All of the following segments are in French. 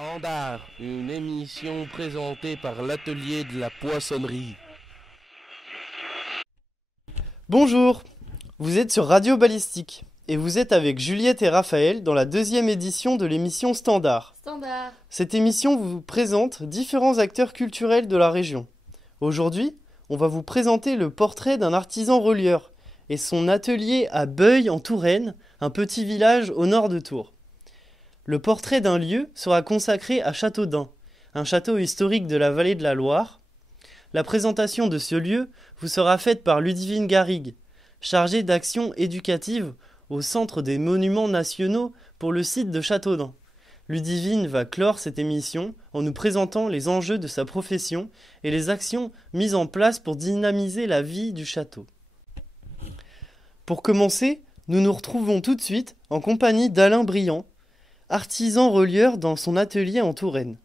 Standard, une émission présentée par l'atelier de la poissonnerie. Bonjour, vous êtes sur Radio Balistique et vous êtes avec Juliette et Raphaël dans la deuxième édition de l'émission Standard. Cette émission vous présente différents acteurs culturels de la région. Aujourd'hui, on va vous présenter le portrait d'un artisan relieur et son atelier à Beuil en Touraine, un petit village au nord de Tours. Le portrait d'un lieu sera consacré à Châteaudun, un château historique de la vallée de la Loire. La présentation de ce lieu vous sera faite par Ludivine Garrigue, chargée d'action éducative au Centre des Monuments Nationaux pour le site de Châteaudun. Ludivine va clore cette émission en nous présentant les enjeux de sa profession et les actions mises en place pour dynamiser la vie du château. Pour commencer, nous nous retrouvons tout de suite en compagnie d'Alain Briand, artisan relieur dans son atelier en Touraine.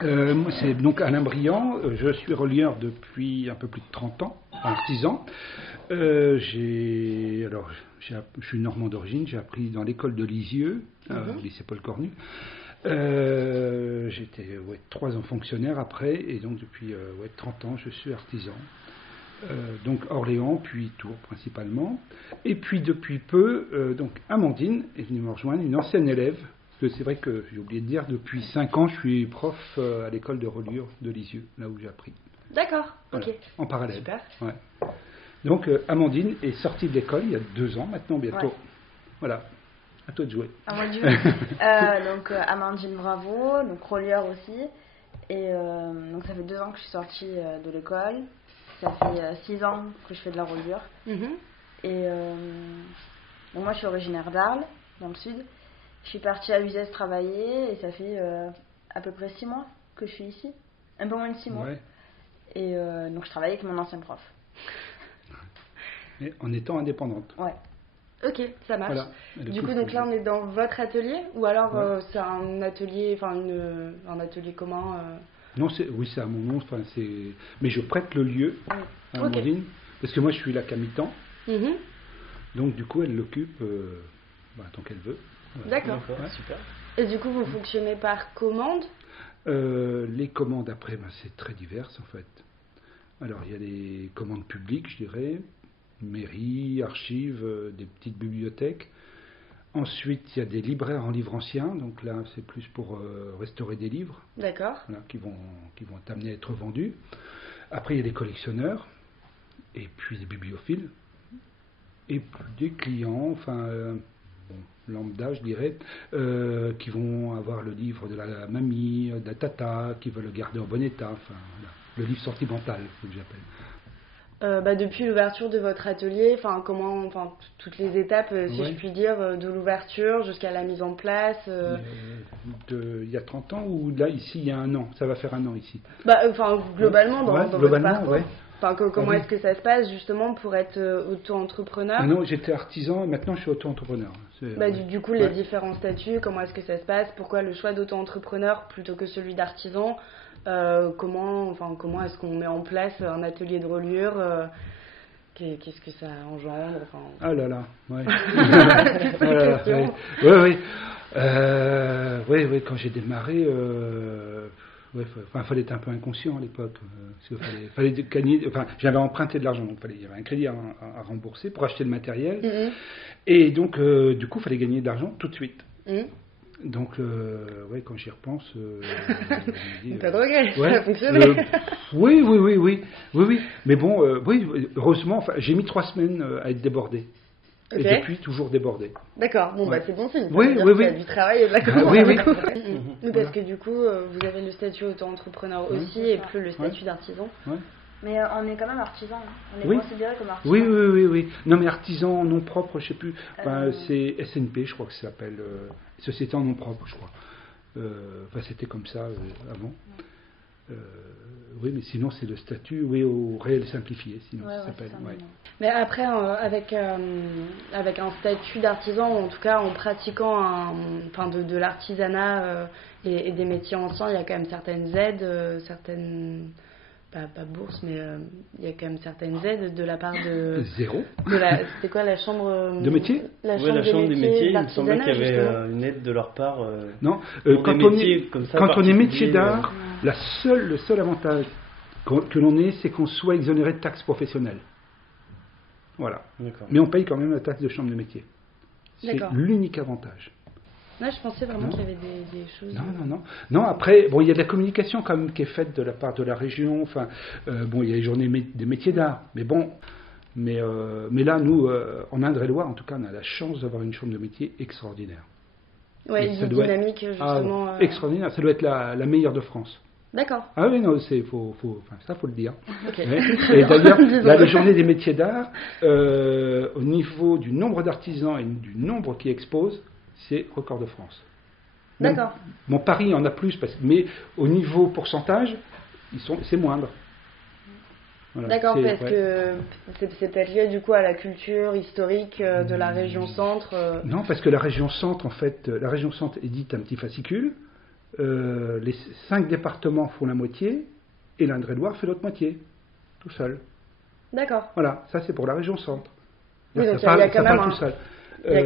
Moi, c'est donc Alain Briand, je suis relieur depuis un peu plus de 30 ans, artisan. Je suis normand d'origine, j'ai appris dans l'école de Lisieux, au lycée Paul Cornu. J'étais 3 ans fonctionnaire après, et donc depuis 30 ans je suis artisan. Donc Orléans, puis Tours principalement. Et puis depuis peu, donc Amandine est venue me rejoindre, une ancienne élève. Parce que c'est vrai que j'ai oublié de dire, depuis 5 ans je suis prof à l'école de reliure de Lisieux, là où j'ai appris. D'accord, voilà, ok. en parallèle. Super. Ouais. Donc Amandine est sortie de l'école il y a 2 ans maintenant, bientôt. Ouais. Voilà. À toi de jouer. À moi de jouer. Donc Amandine Bravo, donc relieur aussi. Et donc ça fait 2 ans que je suis sortie de l'école. Ça fait 6 ans que je fais de la reliure. Et donc moi je suis originaire d'Arles, dans le sud. Je suis partie à Uzès travailler et ça fait à peu près 6 mois que je suis ici. Un peu moins de 6 mois. Ouais. Et donc je travaille avec mon ancien prof. Et en étant indépendante. Ouais. Ok, ça marche. Voilà. Du coup, donc là, on est dans votre atelier ou alors c'est un atelier, un atelier commun Non, c'est à mon nom. Mais je prête le lieu à Amandine parce que moi, je suis là qu'à mi-temps. Donc, du coup, elle l'occupe tant qu'elle veut. Voilà. D'accord. Ouais. Super. Et du coup, vous fonctionnez par commande? Les commandes après, c'est très divers en fait. Alors, il y a des commandes publiques, je dirais. Mairie, archives, des petites bibliothèques. Ensuite, il y a des libraires en livres anciens, donc là, c'est plus pour restaurer des livres. D'accord. Voilà, qui vont être amenés à être vendus. Après, il y a des collectionneurs, et puis des bibliophiles, et puis des clients, lambda, je dirais, qui vont avoir le livre de la mamie, de la tata, qui veulent le garder en bon état, voilà, le livre sentimental, que j'appelle. Depuis l'ouverture de votre atelier, toutes les étapes, si je puis dire, de l'ouverture jusqu'à la mise en place. Il y a 30 ans ou là, ici, il y a 1 an. Ça va faire 1 an ici. Globalement, dans votre parcours. Ouais. Comment est-ce que ça se passe justement pour être auto-entrepreneur? Non, j'étais artisan et maintenant je suis auto-entrepreneur. Du coup, les différents statuts, comment est-ce que ça se passe? Pourquoi le choix d'auto-entrepreneur plutôt que celui d'artisan? Comment est-ce qu'on met en place un atelier de reliure? Qu'est-ce que ça engendre? Ah là là, ouais. Oui, quand j'ai démarré, fallait être un peu inconscient à l'époque. Parce qu'il fallait gagner. J'avais emprunté de l'argent, donc il y avait un crédit à rembourser pour acheter le matériel. Et donc, du coup, il fallait gagner de l'argent tout de suite. Donc, quand j'y repense... Pas de regret, ça a fonctionné. Oui. Mais bon, heureusement, j'ai mis 3 semaines à être débordé. Okay. Et depuis, toujours débordé. D'accord, c'est bon signe. Oui. Il y a du travail et de la commande. Oui. Parce que du coup, vous avez le statut auto-entrepreneur aussi et plus le statut d'artisan. Ouais. Mais on est quand même artisan, on est considéré comme artisan. Oui. Non, mais artisan, nom propre, je sais plus. C'est SNP, je crois que ça s'appelle. Société en nom propre, je crois. C'était comme ça avant. Oui, mais sinon, c'est le statut, au réel simplifié, sinon ça s'appelle. Mais après, avec un statut d'artisan, ou en tout cas en pratiquant de l'artisanat et des métiers anciens, il y a quand même certaines aides, pas bourse, mais il y a quand même certaines aides de la part de... Zéro. C'était quoi, la chambre... De métier? La chambre des métiers, il me semblait qu'il y avait une aide de leur part. Non, quand on est métier d'art, le seul avantage que l'on ait, c'est qu'on soit exonéré de taxes professionnelles. Voilà. Mais on paye quand même la taxe de chambre de métier. C'est l'unique avantage. Là, je pensais vraiment qu'il y avait des choses... Non, après, bon, il y a de la communication quand même qui est faite de la part de la région. Enfin, bon, il y a les journées des métiers d'art. Mais bon, mais là, nous, en Indre-et-Loire, en tout cas, on a la chance d'avoir une chambre de métier extraordinaire. Oui, une dynamique, justement... extraordinaire. Ça doit être la meilleure de France. D'accord. Ah oui, non, faut le dire. Okay. Et d'ailleurs, là, les journées des métiers d'art, au niveau du nombre d'artisans et du nombre qui exposent, c'est record de France. D'accord. Mon Paris en a plus, mais au niveau pourcentage, c'est moindre. Voilà, d'accord, parce que c'est peut-être lié du coup à la culture historique de la région centre. Non, parce que la région centre, en fait, la région centre édite un petit fascicule. Les 5 départements font la moitié et l'Indre-et-Loire fait l'autre moitié, tout seul. D'accord. Voilà, ça c'est pour la région centre. Oui, donc il y a quand même tout seul. Il y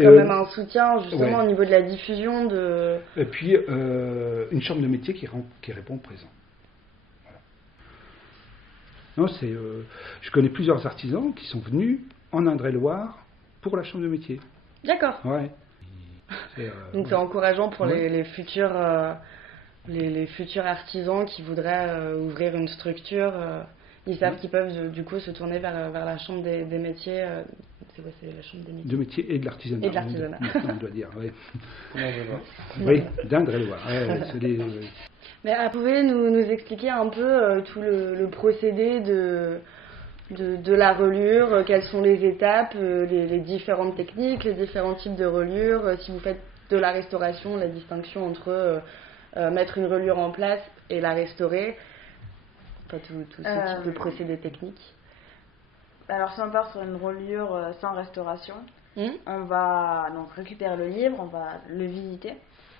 a quand même un soutien justement au niveau de la diffusion de... Et puis une chambre de métier qui répond présent. Voilà. Non, je connais plusieurs artisans qui sont venus en Indre-et-Loire pour la chambre de métier. D'accord. Ouais. Donc c'est encourageant pour les futurs artisans qui voudraient ouvrir une structure. Ils savent qu'ils peuvent du coup se tourner vers la chambre des métiers. C'est quoi, c'est la chambre des métiers? De métiers et de l'artisanat. Et de l'artisanat. On doit dire, oui. Oui, d'Indre-et-Loire. Mais pouvez nous expliquer un peu tout le procédé de la relure, quelles sont les étapes, les différentes techniques, les différents types de relure, si vous faites de la restauration, la distinction entre mettre une relure en place et la restaurer, enfin, tout ce type de procédé technique. Alors si on part sur une relure sans restauration, on va donc récupérer le livre, on va le visiter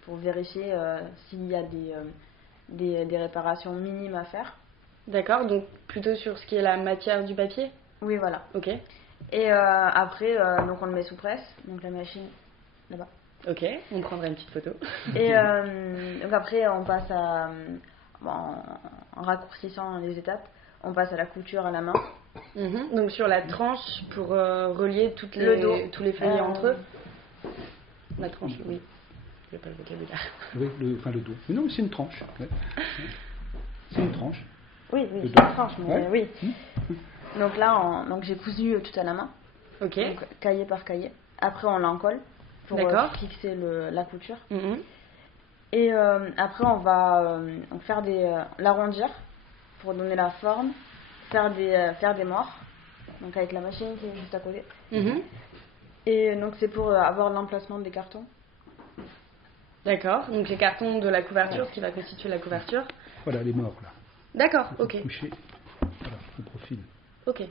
pour vérifier s'il y a des réparations minimes à faire. D'accord, donc plutôt sur ce qui est la matière du papier? Oui, voilà. Ok. Et après, donc on le met sous presse, donc la machine là-bas. Ok, on prendra une petite photo. Et donc après, on passe en raccourcissant les étapes, on passe à la couture à la main. Donc sur la tranche pour relier tous les feuillets entre eux. La tranche, oui. Je n'ai pas le vocabulaire. Oui, le dos. Mais non, c'est une tranche. Ouais. C'est une tranche. Oui, c'est une tranche, mais oui. Donc là, donc j'ai cousu tout à la main. Ok. Donc, cahier par cahier. Après, on l'encolle pour fixer la couture. Et après, on va faire l'arrondir pour donner la forme, faire des morts. Donc avec la machine qui est juste à côté. Et donc c'est pour avoir l'emplacement des cartons. D'accord. Donc les cartons de la couverture, ce qui va constituer la couverture. Voilà, les morts là. D'accord, ok. Couché. Voilà, le profil. Ok.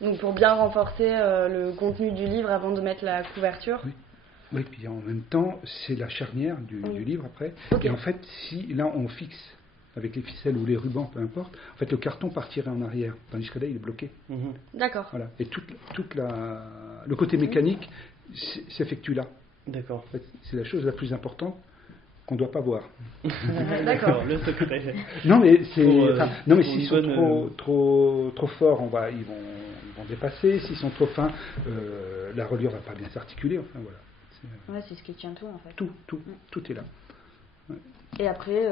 Donc pour bien renforcer le contenu du livre avant de mettre la couverture. Oui, puis en même temps, c'est la charnière du livre après. Okay. Et en fait, si là on fixe avec les ficelles ou les rubans, peu importe, en fait le carton partirait en arrière, tandis que là il est bloqué. D'accord. Voilà. Et tout le côté mécanique s'effectue là. D'accord. En fait, c'est la chose la plus importante qu'on ne doit pas voir. D'accord. Le secret. Non mais s'ils sont trop forts, ils vont dépasser. S'ils sont trop fins, la reliure va pas bien s'articuler. Enfin voilà. Ouais, c'est ce qui tient tout en fait. Tout est là. Ouais. Et après,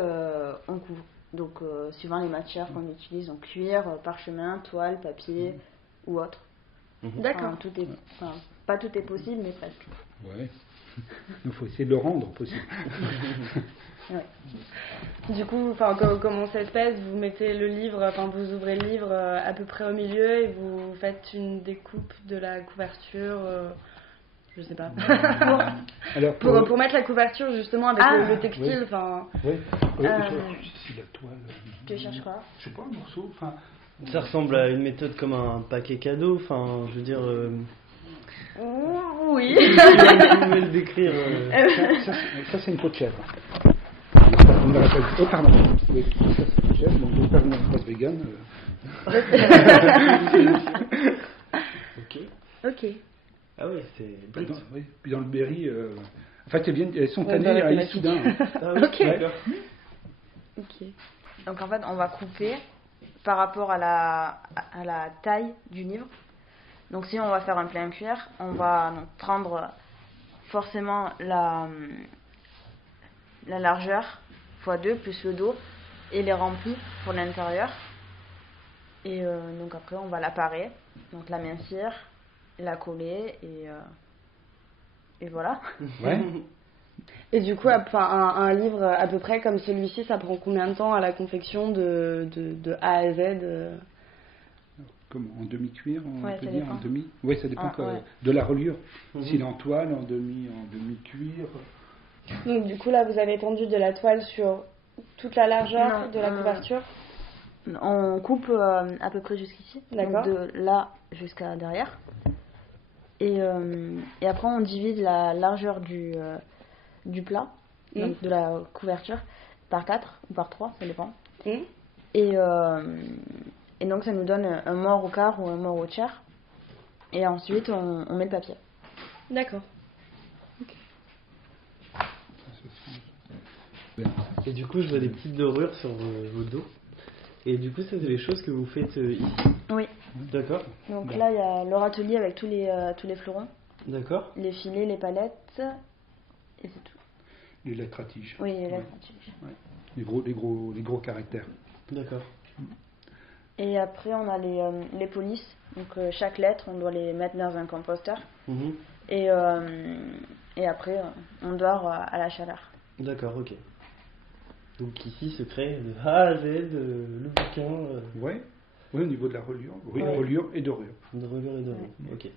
on couvre. Donc, suivant les matières qu'on utilise, donc cuir, parchemin, toile, papier ou autre. D'accord. Pas tout est possible, mais presque. Ouais. Il faut essayer de le rendre possible. Du coup, comment ça se passe? Vous mettez le livre, vous ouvrez le livre à peu près au milieu et vous faites une découpe de la couverture. Je sais pas. Alors, pour mettre la couverture justement avec le textile. Oui. C'est la toile. Tu cherches quoi? Je sais pas, un morceau. Ça ressemble à une méthode comme un paquet cadeau. Je veux dire. Oui. Vous pouvez le décrire. Ça c'est une peau de chèvre. On n'aurait pas dit. Oh pardon. Oui. prochaine, donc j'espère que vous n'êtes pas vegan. Ok. Ah oui, c'est brut. Oui. Puis dans le Berry, en fait, elles sont tannées à Issoudun. Ah oui, Ok. Ok. Donc en fait, on va couper par rapport à la taille du livre. Donc si on va faire un plein cuir, on va donc prendre forcément la largeur x2 plus le dos et les remplis pour l'intérieur. Et donc après, on va la parer, donc l'amincir, la coller et voilà. Ouais. Et du coup, un livre à peu près comme celui-ci, ça prend combien de temps à la confection de A à Z Comme en demi-cuir, on Ouais, peut ça dire, dépend. en demi. Oui, ça dépend Ouais. de la reliure. S'il est en toile, en demi-cuir. Donc du coup, là, vous avez tendu de la toile sur toute la largeur Non, de la couverture. On coupe à peu près jusqu'ici, D'accord. donc de là jusqu'à derrière. Et après, on divise la largeur du plat, donc de la couverture, par 4 ou par 3, ça dépend. Et donc, ça nous donne un mort au quart ou un mort au tiers. Et ensuite, on met le papier. D'accord. Et du coup, je vois des petites dorures sur vos dos. Et du coup, ça, c'est les choses que vous faites ici. Oui. D'accord. Donc là, il y a leur atelier avec tous les fleurons, D'accord. les filets, les palettes, et c'est tout. Les lettres à tige. Oui, les Ouais. lettres à tige. Ouais. Les gros caractères. D'accord. Et après, on a les polices. Donc, chaque lettre, on doit les mettre dans un composteur. Mhm. Et après, on dort à la chaleur. D'accord, ok. Donc ici se crée de A à Z le bouquin Ouais. Oui, au niveau de la reliure. Oui, Ouais. reliure et dorure. de revers et de revers. Ok.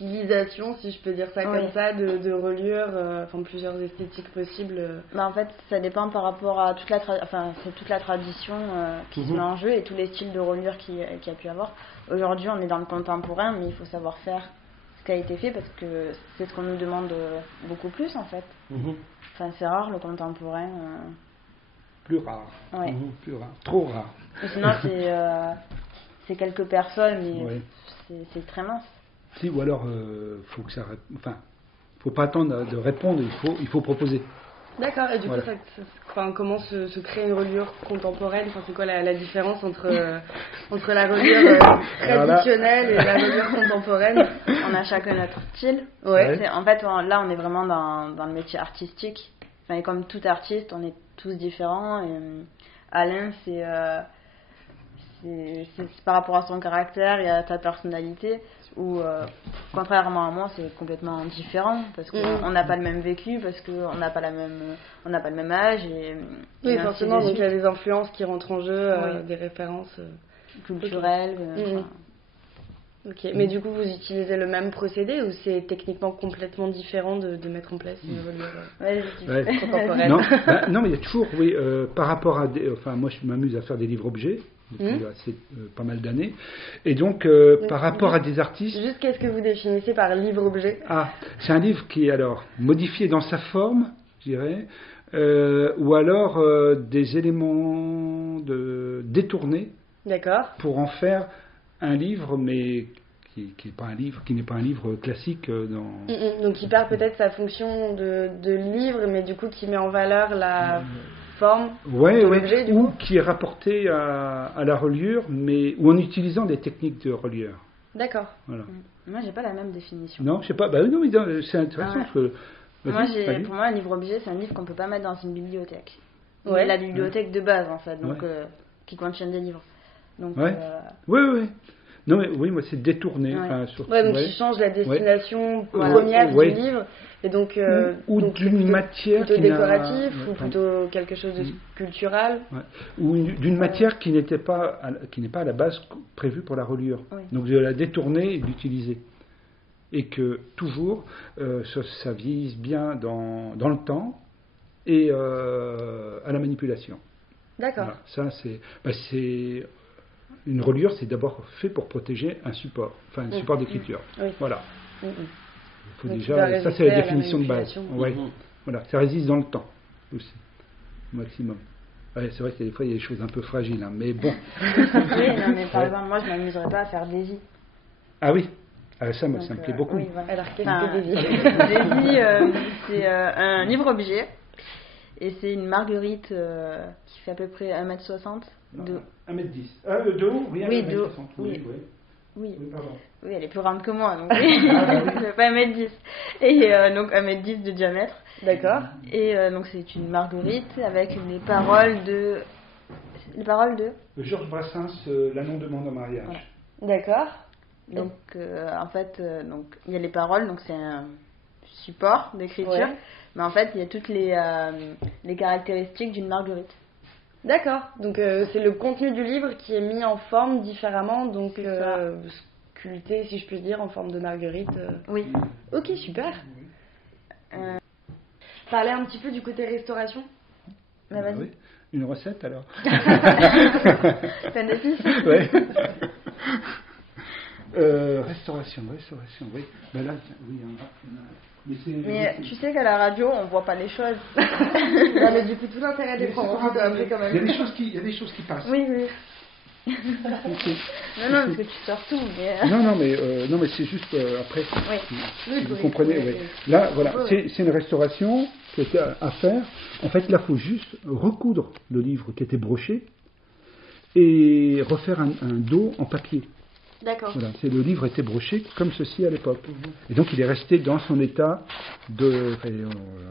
Utilisation, si je peux dire ça Oui. comme ça, de reliure, enfin plusieurs esthétiques possibles. Bah, en fait, ça dépend par rapport à toute la tradition qui se met en jeu et tous les styles de reliure qu'il y a pu avoir. Aujourd'hui, on est dans le contemporain, mais il faut savoir faire ce qui a été fait parce que c'est ce qu'on nous demande beaucoup plus en fait. Mhm. Enfin, c'est rare le contemporain. Plus rare. Ouais. Plus rare. Trop rare. Et sinon, c'est quelques personnes, mais Ouais. c'est très mince. Si, ou alors, faut que ça. Enfin, faut pas attendre de répondre, il faut proposer. D'accord, et du Voilà. coup, comment se crée une reliure contemporaine? Enfin, c'est quoi la différence entre la reliure traditionnelle et la reliure contemporaine? On a chacun notre style. Ouais. En fait, là, on est vraiment dans le métier artistique. Enfin, et comme tout artiste, on est tous différents. Et Alain, c'est par rapport à son caractère et à sa personnalité. Ou contrairement à moi, c'est complètement différent parce qu'on n'a pas le même vécu, parce qu'on n'a pas le même âge. Oui, et forcément, ainsi de donc il y a suite. des influences qui rentrent en jeu, Oui. des références. Culturelles. Ok, mais du coup, vous utilisez le même procédé ou c'est techniquement complètement différent de mettre en place une reliure Ouais, Ouais. contemporaine? Non, mais il y a toujours, oui, par rapport à enfin, moi je m'amuse à faire des livres-objets depuis pas mal d'années, et donc par rapport à des artistes. Juste, qu'est-ce que vous définissez par livre-objet? Ah, c'est un livre qui est alors modifié dans sa forme, je dirais, ou alors des éléments détournés D'accord. pour en faire un livre, mais qui n'est pas un livre classique Donc il perd peut-être sa fonction de livre, mais du coup qui met en valeur la forme de l'objet, du ou coup. qui est rapporté à la reliure, mais ou en utilisant des techniques de reliure. D'accord. Voilà. Moi, j'ai pas la même définition. Non, je sais pas. Bah non, mais c'est intéressant. Ouais. Parce que, Moi, vas-y. pour moi, un livre-objet, c'est un livre qu'on peut pas mettre dans une bibliothèque. Ouais. La bibliothèque de base, en fait, donc Ouais. qui contient des livres. Donc, Ouais. Oui. Non, mais oui, moi c'est détourné. Ouais. Enfin, surtout, Ouais, donc ouais. il change la destination Voilà. première Ouais. du livre, et donc Ou donc d'une plutôt- matière plutôt qui n'a- décoratif ouais, ou plutôt quelque chose de cultural. Ouais. Ou d'une matière qui n'est pas à la base prévue pour la reliure. Oui. Donc de la détourner et de l'utiliser. Et que toujours ça vieillisse bien dans le temps et à la manipulation. D'accord. Voilà. Ça c'est une reliure, c'est d'abord fait pour protéger un support, enfin un support d'écriture. Oui. Voilà. Mhm. Il faut Donc, il déjà, doit ça résister c'est la à la définition de base. manipulation. Ouais. Mhm. Voilà, ça résiste dans le temps aussi, au maximum. Ouais, c'est vrai que des fois il y a des choses un peu fragiles, hein, mais bon. Oui, non, mais par exemple, moi je m'amuserais pas à faire Daisy. Ah oui, ça, moi, Donc, ça me plaît beaucoup. Oui, voilà. Alors, qu'est-ce que Daisy Daisy, c'est un livre-objet. Et c'est une marguerite qui fait à peu près 1m60 de... 1m10. De haut, oui, Oui, 1m60. de haut, Oui, oui. oui. Oui, pardon. Oui, elle est plus grande que moi, donc oui. C'est pas 1m10. Et donc 1m10 de diamètre. D'accord. Et donc c'est une marguerite avec les paroles de... Les paroles de... Georges Brassens, L'Anon demande en mariage. Voilà. D'accord. Donc en fait, donc il y a les paroles, donc c'est un support d'écriture. Ouais. Mais en fait, il y a toutes les caractéristiques d'une marguerite. D'accord. Donc c'est le contenu du livre qui est mis en forme différemment, donc sculpté, si je puis dire, en forme de marguerite. Oui. Ok, super. Parler un petit peu du côté restauration. Bah, vas-y. Oui. Une recette alors. T'as des pistes? Ouais. Restauration, oui. Ben là, oui, Mais tu sais qu'à la radio, on voit pas les choses. Non, mais du coup, tout l'intérêt des programmes, c'est après quand même. Il y a des choses qui passent. Oui. Okay. Non, parce que tu sors tout. Mais... Non, mais c'est juste après. Oui. Vous comprenez, oui. Là, voilà, c'est une restauration qui était à faire. En fait, là, il faut juste recoudre le livre qui était broché et refaire un dos en papier. D'accord. Voilà, le livre était broché comme ceci à l'époque. Et donc, il est resté dans son état de.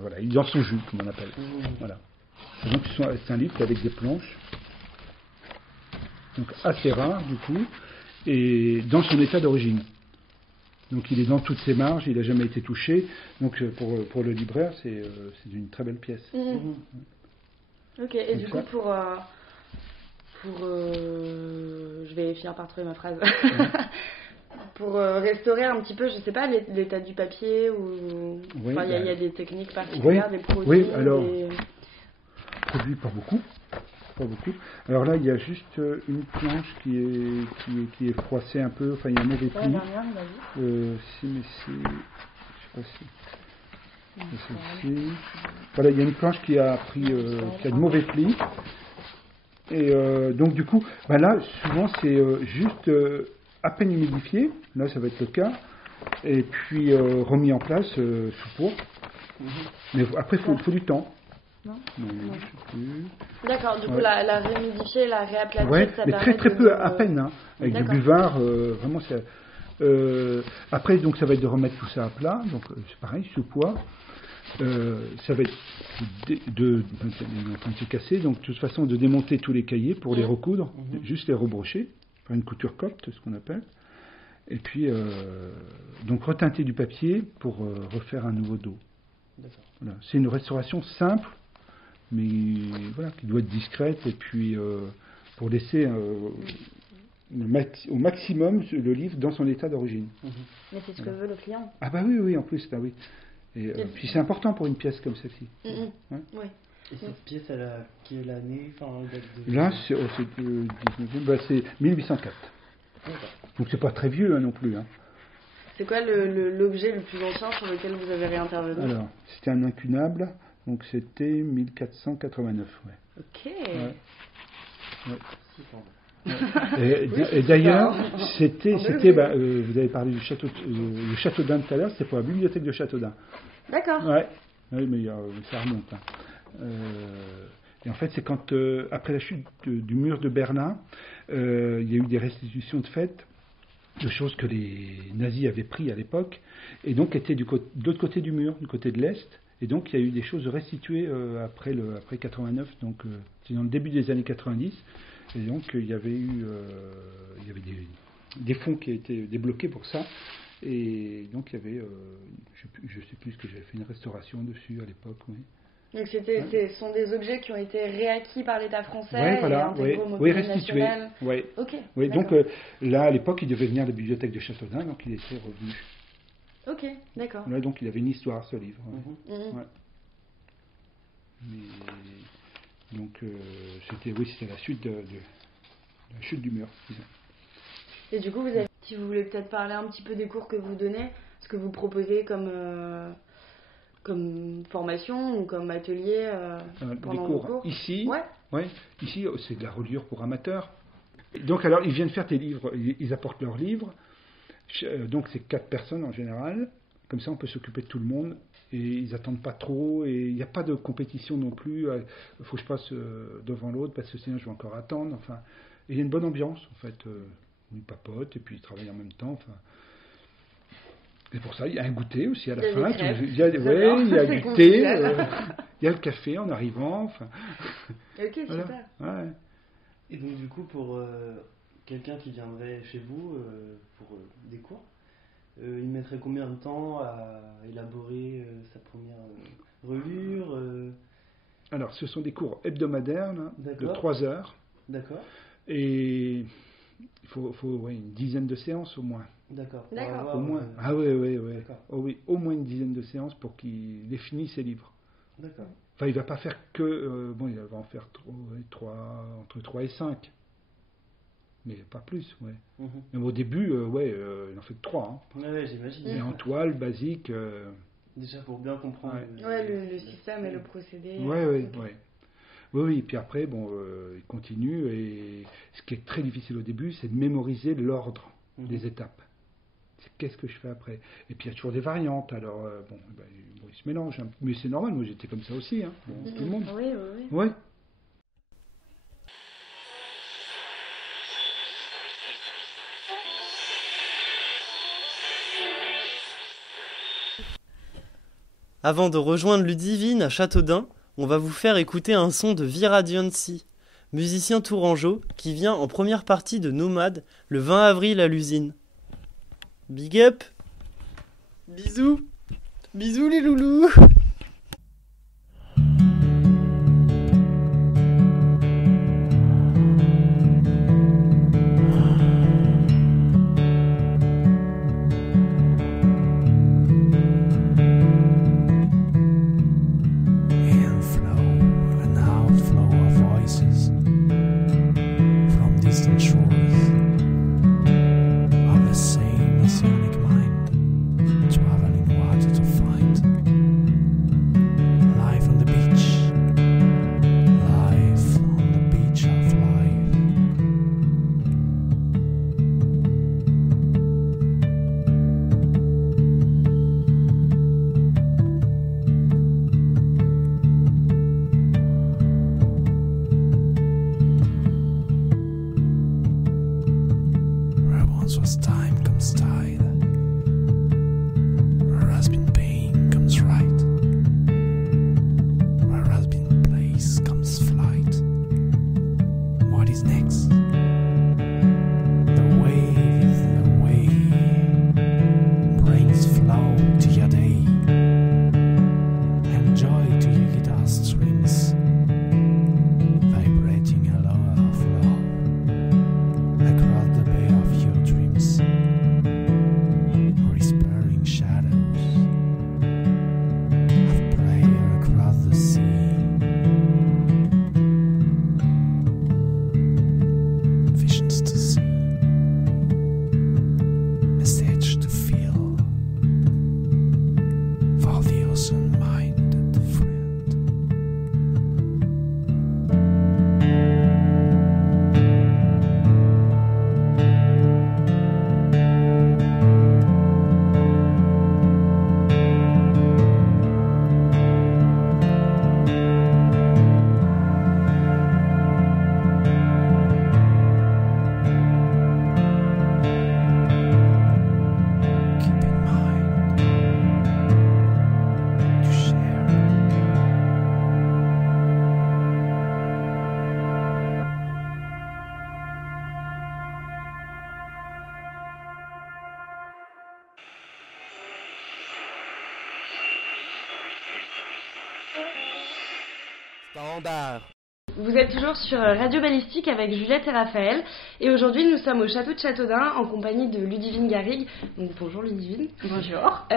Voilà, dans son jus, comme on appelle. Voilà. Et donc, c'est un livre avec des planches. Donc, assez rare, du coup. Et dans son état d'origine. Donc il est dans toutes ses marges, il n'a jamais été touché. Donc pour le libraire, c'est une très belle pièce. Ok, et donc du coup je vais finir par trouver ma phrase. Pour restaurer un petit peu, je sais pas, l'état du papier ou il y a des techniques particulières, des produits. Oui, alors produits pas beaucoup. Alors là, il y a juste une planche qui est froissée un peu. Enfin, il y a un mauvais pli. Je sais pas si. Voilà, il y a une planche qui a de mauvais plis. Et donc du coup, là, souvent c'est juste à peine humidifié. Là, ça va être le cas. Et puis remis en place sous pour. Mais après, il faut du temps. Non, je sais plus. D'accord, du coup, la réhumidifier, la réaplatir, ça mais permet très peu à peine, hein, avec du buvard, vraiment c'est... après, donc ça va être de remettre tout ça à plat, donc c'est pareil, sous poids. Ça va être il est en train de se casser, donc de toute façon de démonter tous les cahiers pour les recoudre, juste les rebrocher, faire une couture copte, ce qu'on appelle. Et puis, donc reteinter du papier pour refaire un nouveau dos. Voilà. C'est une restauration simple, mais voilà, qui doit être discrète, et puis pour laisser au maximum le livre dans son état d'origine. Mais c'est ce que veut le client. Ah bah oui, en plus, bah oui. Et puis c'est important pour une pièce comme celle-ci. Ouais. Et cette pièce, elle a quelle année, Là, c'est 1804. Donc c'est pas très vieux non plus. Hein. C'est quoi l'objet le plus ancien sur lequel vous avez réintervenu? Alors, c'était un incunable, donc c'était 1489. Ok. Et d'ailleurs, c'était vous avez parlé du le Châteaudun tout à l'heure, c'était pour la bibliothèque de Châteaudun. D'accord. Oui, mais ça remonte. Hein. Et en fait, c'est quand, après la chute du mur de Berlin, il y a eu des restitutions de fait de choses que les nazis avaient pris à l'époque, et donc étaient de l'autre côté du mur, du côté de l'Est. Et donc, il y a eu des choses restituées après 89, donc c'est dans le début des années 90. Et donc, il y avait des fonds qui étaient débloqués pour ça. Et donc, il y avait, je sais plus ce que j'avais fait, une restauration dessus à l'époque. Oui. Donc, ce sont des objets qui ont été réacquis par l'État français et intégrés au mobilier national. Oui, ok. Oui, donc là, à l'époque, il devait venir à la bibliothèque de Châteaudun, donc il était revenu. Ok, d'accord. Là, donc, il avait une histoire, ce livre. Ouais. Mais, donc, c'était la chute la chute du mur. Disons. Et du coup, si vous voulez peut-être parler un petit peu des cours que vous donnez, ce que vous proposez comme comme formation ou comme atelier pendant vos cours? Ici, ici c'est de la reliure pour amateurs. Donc alors ils viennent faire tes livres, ils apportent leurs livres, donc c'est 4 personnes en général, comme ça on peut s'occuper de tout le monde et ils attendent pas trop et il n'y a pas de compétition non plus, il faut que je passe devant l'autre parce que sinon je vais encore attendre, enfin, et il y a une bonne ambiance en fait, ils papotent et puis ils travaillent en même temps, enfin. Et pour ça, il y a un goûter aussi à la fin. Il y a du thé, il y a le café en arrivant. Enfin. Ok, voilà. Super. Ouais. Et donc du coup, pour quelqu'un qui viendrait chez vous pour des cours, il mettrait combien de temps à élaborer sa première reliure Alors, ce sont des cours hebdomadaires là, de 3 heures. D'accord. Et il faut une dizaine de séances au moins. D'accord. Au moins. Ah oui. Oh, oui, au moins une dizaine de séances pour qu'il ait fini ses livres. D'accord. Enfin, il va pas faire que... il va en faire entre 3 et 5. Mais pas plus, ouais. Mm-hmm. Mais au début, il en fait 3. Hein. Ouais, j'imagine. Et en toile, basique... Déjà pour bien comprendre... le système et le procédé. Oui, et puis après, il continue. Et ce qui est très difficile au début, c'est de mémoriser l'ordre des étapes. C'est qu'est-ce que je fais après. Et puis il y a toujours des variantes. Alors, ils se mélangent. Hein. Mais c'est normal, moi j'étais comme ça aussi. Hein. Tout le monde. Oui. Avant de rejoindre Ludivine à Châteaudun, on va vous faire écouter un son de Viradiancy, musicien tourangeau qui vient en première partie de Nomade le 20 avril à l'usine. Big up! Bisous! Bisous les loulous! Standard. Vous êtes toujours sur Radio Balistique avec Juliette et Raphaël. Et aujourd'hui, nous sommes au château de Châteaudun en compagnie de Ludivine Garrigue. Donc bonjour Ludivine. Bonjour.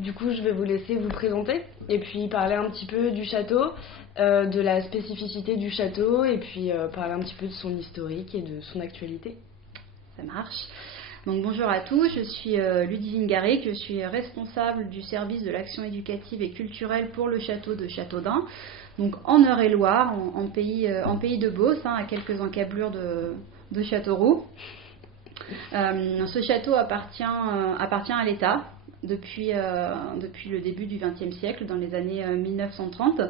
Du coup, je vais vous laisser vous présenter et puis parler un petit peu du château, de la spécificité du château et puis parler un petit peu de son historique et de son actualité. Ça marche. Donc bonjour à tous, je suis Ludivine Garrick, je suis responsable du service de l'action éducative et culturelle pour le château de Châteaudun, donc en Eure-et-Loire, en pays de Beauce, à quelques encablures de Châteauroux. Ce château appartient à l'État depuis le début du XXe siècle, dans les années 1930.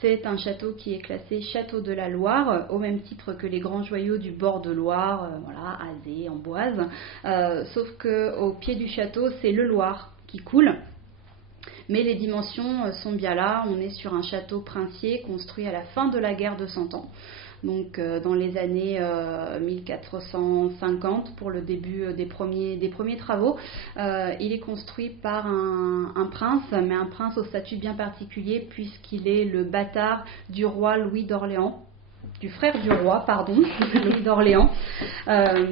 C'est un château qui est classé château de la Loire, au même titre que les grands joyaux du bord de Loire, Azé, Amboise. Sauf qu'au pied du château, c'est le Loire qui coule. Mais les dimensions sont bien là. On est sur un château princier construit à la fin de la guerre de Cent Ans. Donc dans les années 1450, pour le début des premiers travaux. Il est construit par un prince, mais un prince au statut bien particulier, puisqu'il est le bâtard du roi Louis d'Orléans, du frère du roi, Louis d'Orléans.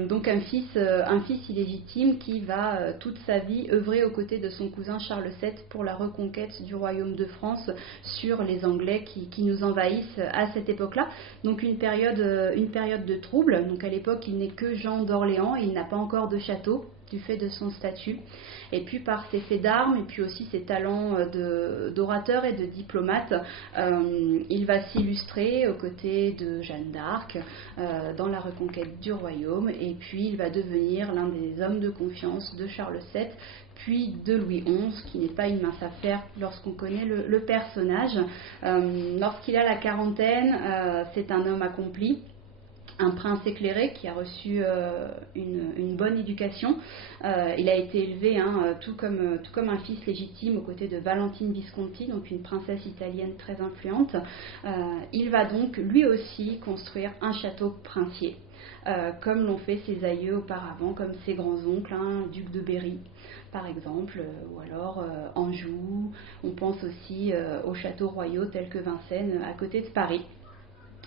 Donc un fils illégitime qui va toute sa vie œuvrer aux côtés de son cousin Charles VII pour la reconquête du royaume de France sur les Anglais qui nous envahissent à cette époque-là. Donc une période de trouble. Donc à l'époque, il n'est que Jean d'Orléans et il n'a pas encore de château du fait de son statut. Et puis par ses faits d'armes et puis aussi ses talents d'orateur et de diplomate, il va s'illustrer aux côtés de Jeanne d'Arc dans la reconquête du royaume, et puis il va devenir l'un des hommes de confiance de Charles VII, puis de Louis XI, ce qui n'est pas une mince affaire lorsqu'on connaît le personnage. Lorsqu'il a la quarantaine, c'est un homme accompli, un prince éclairé qui a reçu une bonne éducation. Il a été élevé tout comme un fils légitime aux côtés de Valentine Visconti, donc une princesse italienne très influente. Il va donc lui aussi construire un château princier, comme l'ont fait ses aïeux auparavant, comme ses grands-oncles, duc de Berry par exemple, ou alors Anjou. On pense aussi aux châteaux royaux tels que Vincennes à côté de Paris.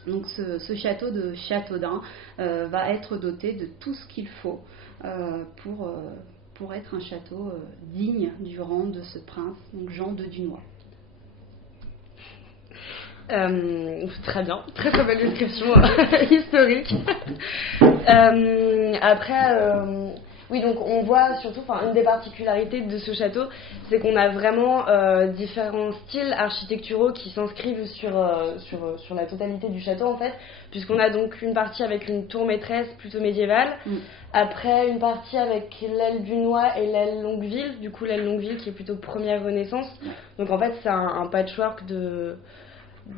Donc ce château de Châteaudun va être doté de tout ce qu'il faut pour être un château digne du rang de ce prince, donc Jean de Dunois. Très bien, très très belle description historique. Après, oui, donc on voit surtout, une des particularités de ce château, c'est qu'on a vraiment différents styles architecturaux qui s'inscrivent sur la totalité du château en fait, puisqu'on a donc une partie avec une tour maîtresse plutôt médiévale, après une partie avec l'aile Dunois et l'aile Longueville, du coup l'aile Longueville qui est plutôt première Renaissance, donc en fait c'est un patchwork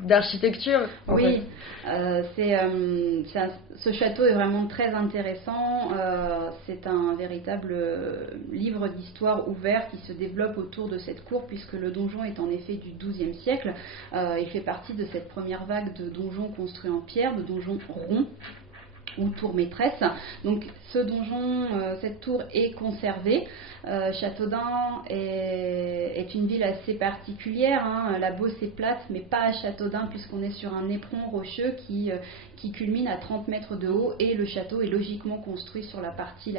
d'architecture. Oui, ce château est vraiment très intéressant. C'est un véritable livre d'histoire ouvert qui se développe autour de cette cour, puisque le donjon est en effet du XIIe siècle. Il fait partie de cette première vague de donjons construits en pierre, de donjons ronds ou tour maîtresse. Donc ce donjon, cette tour est conservée. Châteaudun est une ville assez particulière. La Beauce est plate, mais pas à Châteaudun, puisqu'on est sur un éperon rocheux qui culmine à 30 mètres de haut, et le château est logiquement construit sur la partie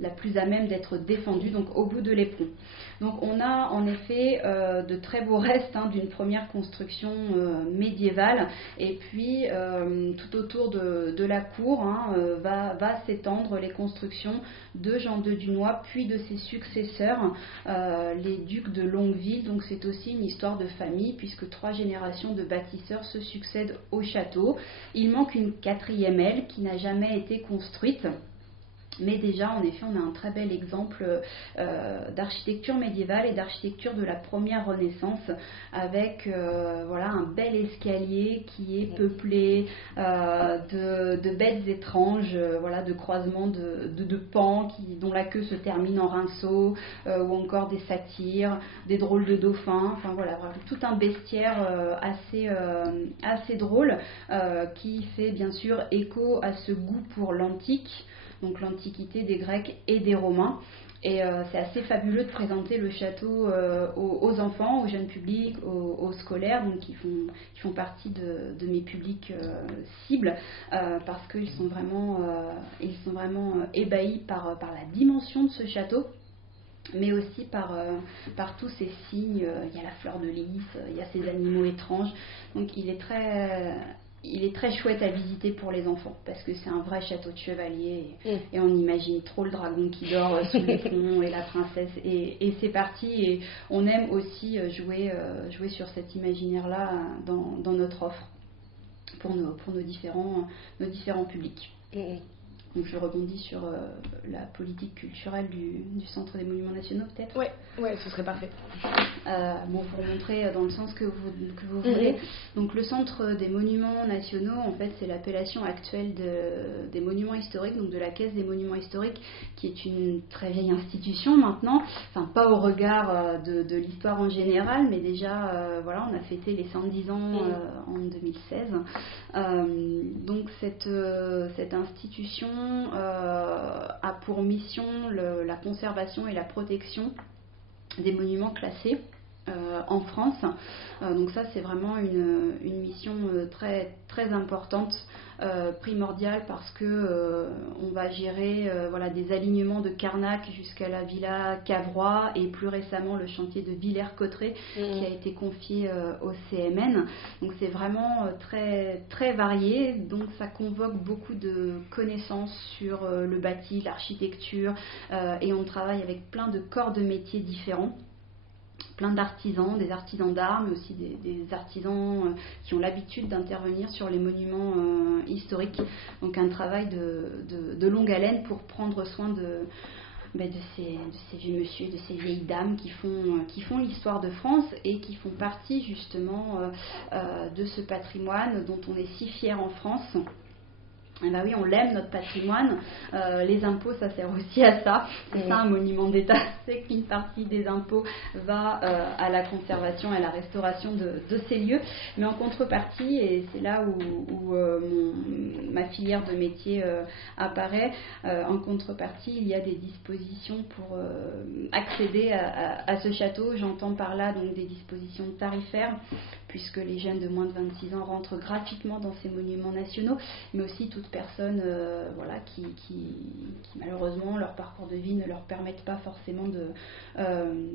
la plus à même d'être défendue, donc au bout de l'éperon. Donc on a en effet de très beaux restes d'une première construction médiévale, et puis tout autour de la cour va s'étendre les constructions de Jean de Dunois, puis de ses successeurs, les ducs de Longueville. Donc c'est aussi une histoire de famille, puisque 3 générations de bâtisseurs se succèdent au château. Il manque une 4e aile qui n'a jamais été construite. Mais déjà, en effet, on a un très bel exemple d'architecture médiévale et d'architecture de la première Renaissance, avec un bel escalier qui est peuplé de bêtes étranges, de croisements de pans dont la queue se termine en rinceau, ou encore des satyres, des drôles de dauphins, tout un bestiaire assez drôle, qui fait bien sûr écho à ce goût pour l'antique, donc l'Antiquité des Grecs et des Romains. Et c'est assez fabuleux de présenter le château aux enfants, aux jeunes publics, aux scolaires, donc qui font partie de mes publics cibles, parce qu'ils sont vraiment ébahis par la dimension de ce château, mais aussi par tous ces signes. Il y a la fleur de lys, il y a ces animaux étranges, donc il est très il est très chouette à visiter pour les enfants parce que c'est un vrai château de chevalier et on imagine trop le dragon qui dort sous les ponts et la princesse et c'est parti et on aime aussi jouer sur cet imaginaire-là dans notre offre pour nos différents publics. Donc je rebondis sur la politique culturelle du Centre des Monuments Nationaux peut-être. Ouais, ce serait parfait. Pour montrer dans le sens que vous voulez. Donc le Centre des Monuments Nationaux, en fait, c'est l'appellation actuelle des monuments historiques, donc de la Caisse des Monuments Historiques, qui est une très vieille institution maintenant. Enfin, pas au regard de l'histoire en général, mais déjà, on a fêté les 110 ans en 2016. Donc cette institution a pour mission la conservation et la protection des monuments classés en France. Donc ça c'est vraiment une mission très, très importante, primordiale parce que on va gérer des alignements de Carnac jusqu'à la villa Cavrois et plus récemment le chantier de Villers-Cotterêts qui a été confié au CMN. Donc c'est vraiment très, très varié, donc ça convoque beaucoup de connaissances sur le bâti, l'architecture et on travaille avec plein de corps de métiers différents. Plein d'artisans, des artisans d'art, mais aussi des artisans qui ont l'habitude d'intervenir sur les monuments historiques. Donc un travail de longue haleine pour prendre soin de ces vieux monsieur, de ces vieilles dames qui font l'histoire de France et qui font partie justement de ce patrimoine dont on est si fiers en France. Eh ben oui, on l'aime, notre patrimoine. Les impôts, ça sert aussi à ça. C'est ça un monument d'État, c'est qu'une partie des impôts va à la conservation et à la restauration de ces lieux. Mais en contrepartie, et c'est là où ma filière de métier apparaît, en contrepartie, il y a des dispositions pour accéder à ce château. J'entends par là donc des dispositions tarifaires, puisque les jeunes de moins de 26 ans rentrent gratuitement dans ces monuments nationaux, mais aussi toutes personnes qui malheureusement leur parcours de vie ne leur permettent pas forcément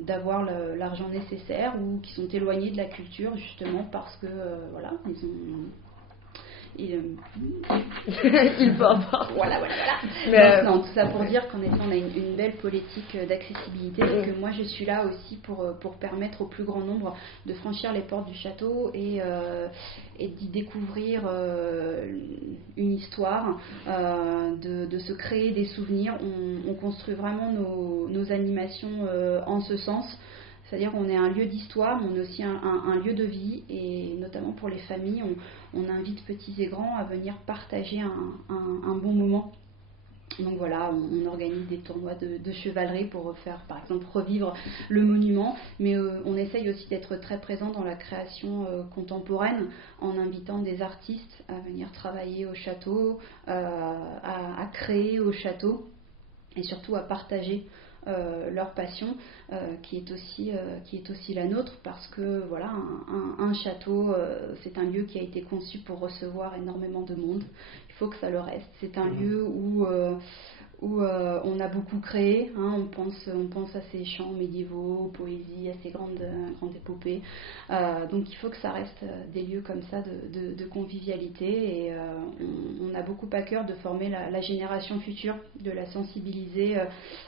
d'avoir l'argent nécessaire ou qui sont éloignés de la culture justement parce que ils ont il peut avoir. Voilà. Mais non, tout ça pour dire qu'en effet, on a une belle politique d'accessibilité et que moi je suis là aussi pour permettre au plus grand nombre de franchir les portes du château et d'y découvrir une histoire, de se créer des souvenirs. On construit vraiment nos animations en ce sens. C'est-à-dire qu'on est un lieu d'histoire, mais on est aussi un lieu de vie, et notamment pour les familles, on invite petits et grands à venir partager un bon moment. Donc voilà, on organise des tournois de chevalerie pour faire, par exemple, revivre le monument, mais on essaye aussi d'être très présent dans la création contemporaine en invitant des artistes à venir travailler au château, à créer au château et surtout à partager leur passion qui est aussi la nôtre, parce que voilà, un château c'est un lieu qui a été conçu pour recevoir énormément de monde. Il faut que ça le reste. C'est un lieu où on a beaucoup créé, on pense à ces chants médiévaux, poésie, à ces grandes épopées. Donc il faut que ça reste des lieux comme ça de convivialité, et on a beaucoup à cœur de former la génération future, de la sensibiliser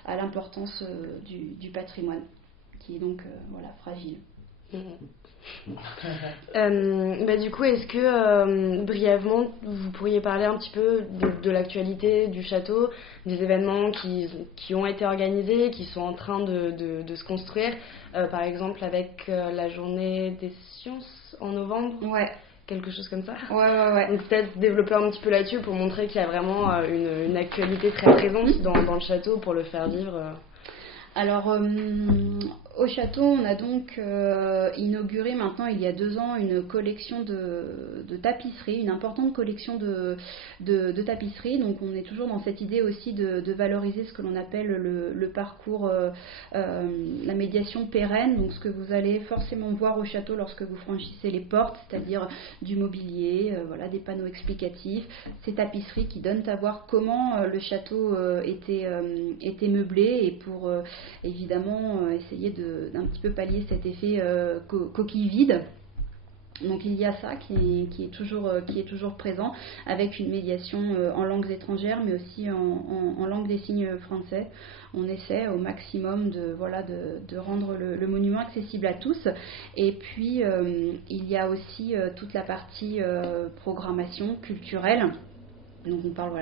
à l'importance du patrimoine, qui est donc fragile. Du coup, est-ce que brièvement vous pourriez parler un petit peu de l'actualité du château, des événements qui ont été organisés, qui sont en train de se construire, par exemple avec la journée des sciences en novembre? Ouais. Quelque chose comme ça. Ouais. Donc peut-être développer un petit peu là-dessus pour montrer qu'il y a vraiment une actualité très présente dans le château pour le faire vivre. Alors, au château, on a donc inauguré maintenant, il y a 2 ans, une collection de tapisseries, une importante collection de tapisseries. Donc, on est toujours dans cette idée aussi de valoriser ce que l'on appelle le parcours, la médiation pérenne. Donc, ce que vous allez forcément voir au château lorsque vous franchissez les portes, c'est-à-dire du mobilier, des panneaux explicatifs, ces tapisseries qui donnent à voir comment le château était meublé, et pour évidemment essayer d'un petit peu pallier cet effet coquille vide. Donc il y a ça qui est toujours présent, avec une médiation en langues étrangères, mais aussi en langue des signes français. On essaie au maximum de rendre le monument accessible à tous. Et puis il y a aussi toute la partie programmation culturelle. Donc on parle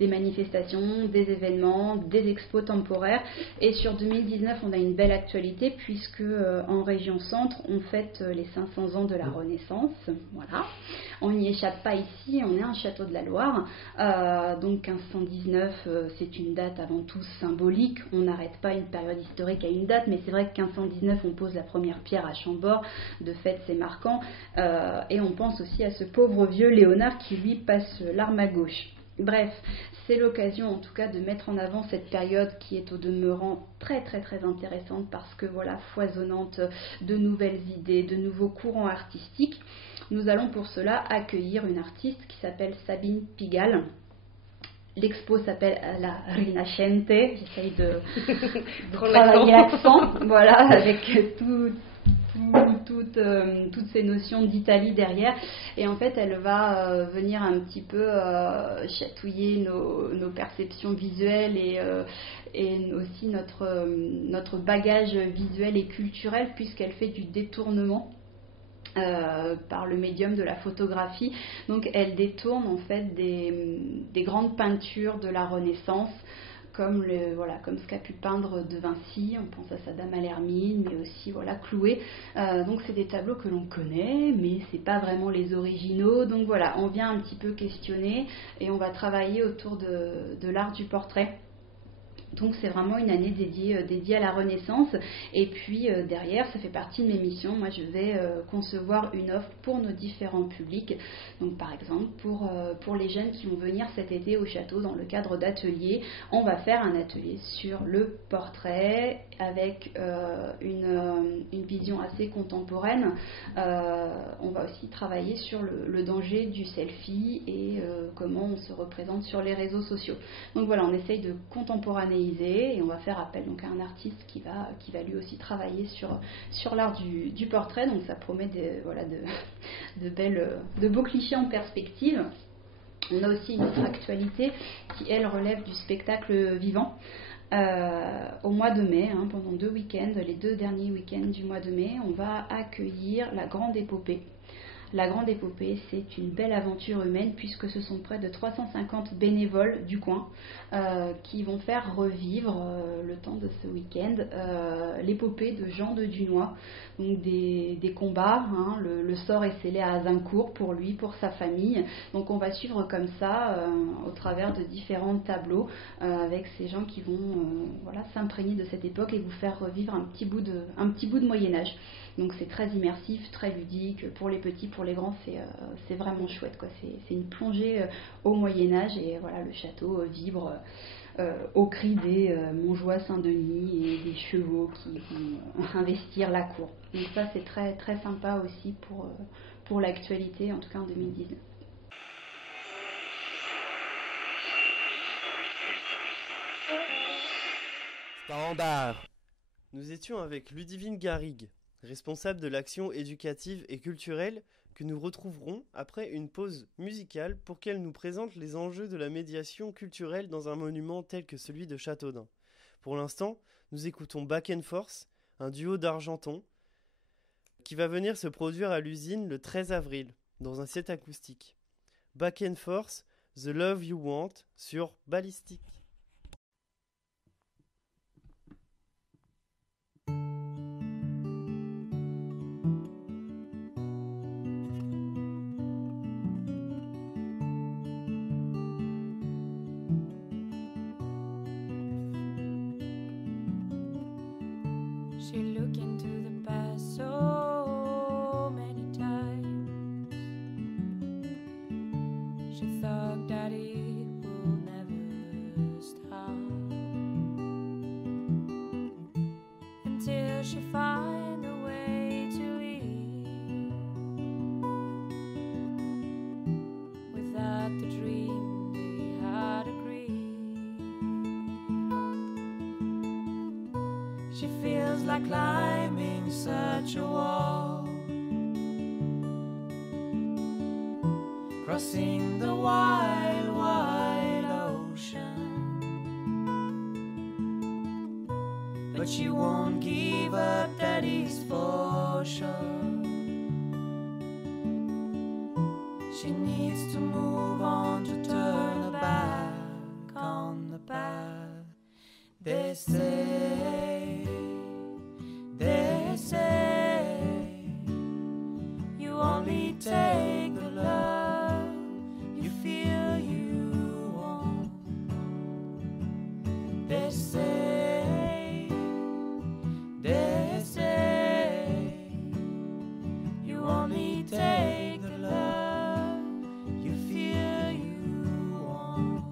des manifestations, des événements, des expos temporaires. Et sur 2019, on a une belle actualité puisque en région centre, on fête les 500 ans de la Renaissance. Voilà. On n'y échappe pas ici, on est un château de la Loire. Donc 1519, c'est une date avant tout symbolique. On n'arrête pas une période historique à une date, mais c'est vrai que 1519, on pose la première pierre à Chambord. De fait, c'est marquant. Et on pense aussi à ce pauvre vieux Léonard qui lui passe l'arme à gauche. Bref, c'est l'occasion en tout cas de mettre en avant cette période qui est au demeurant très très très intéressante parce que foisonnante de nouvelles idées, de nouveaux courants artistiques. Nous allons pour cela accueillir une artiste qui s'appelle Sabine Pigalle. L'expo s'appelle la Rinascente. J'essaye de travailler l'accent, avec toutes ces notions d'Italie derrière, et en fait elle va venir un petit peu chatouiller nos perceptions visuelles et aussi notre bagage visuel et culturel, puisqu'elle fait du détournement par le médium de la photographie. Donc elle détourne en fait des grandes peintures de la Renaissance, comme ce qu'a pu peindre De Vinci. On pense à sa Dame à l'Hermine, mais aussi Clouet. Donc c'est des tableaux que l'on connaît, mais c'est pas vraiment les originaux. Donc on vient un petit peu questionner et on va travailler autour de l'art du portrait. Donc c'est vraiment une année dédiée à la Renaissance. Et puis derrière, ça fait partie de mes missions. Moi, je vais concevoir une offre pour nos différents publics. Donc par exemple, pour les jeunes qui vont venir cet été au château dans le cadre d'ateliers, on va faire un atelier sur le portrait avec une vision assez contemporaine. On va aussi travailler sur le danger du selfie et comment on se représente sur les réseaux sociaux. Donc on essaye de contemporanéiser et on va faire appel donc à un artiste qui va lui aussi travailler sur l'art du portrait. Donc ça promet de beaux clichés en perspective. On a aussi une autre actualité qui elle relève du spectacle vivant. Au mois de mai, pendant 2 week-ends, les 2 derniers week-ends du mois de mai, on va accueillir la Grande Épopée. La Grande Épopée, c'est une belle aventure humaine puisque ce sont près de 350 bénévoles du coin qui vont faire revivre le temps de ce week-end l'épopée de Jean de Dunois. Donc des combats, le sort est scellé à Azincourt pour lui, pour sa famille. Donc on va suivre comme ça au travers de différents tableaux avec ces gens qui vont s'imprégner de cette époque et vous faire revivre un petit bout de Moyen-Âge. Donc c'est très immersif, très ludique, pour les petits, pour les grands, c'est vraiment chouette, quoi. C'est une plongée au Moyen-Âge et le château vibre au cri des Montjoie Saint-Denis et des chevaux qui vont investir la cour. Donc ça c'est très, très sympa aussi pour l'actualité, en tout cas en 2019. Standard. Nous étions avec Ludivine Garrigue, responsable de l'action éducative et culturelle, que nous retrouverons après une pause musicale pour qu'elle nous présente les enjeux de la médiation culturelle dans un monument tel que celui de Châteaudun. Pour l'instant, nous écoutons Back and Force, un duo d'Argenton, qui va venir se produire à l'usine le 13 avril, dans un set acoustique. Back and Force, The Love You Want, sur Ballistic. She looked into the past so many times. She thought that it will never stop until she find a way to leave without the dream they had agreed. She feels like climbing such a wall crossing the wide, wide ocean. But she won't give up, that is for sure. She needs to move on to turn her back on the path. They say, you only take the love you feel you want. They say, you only take the love you feel you want.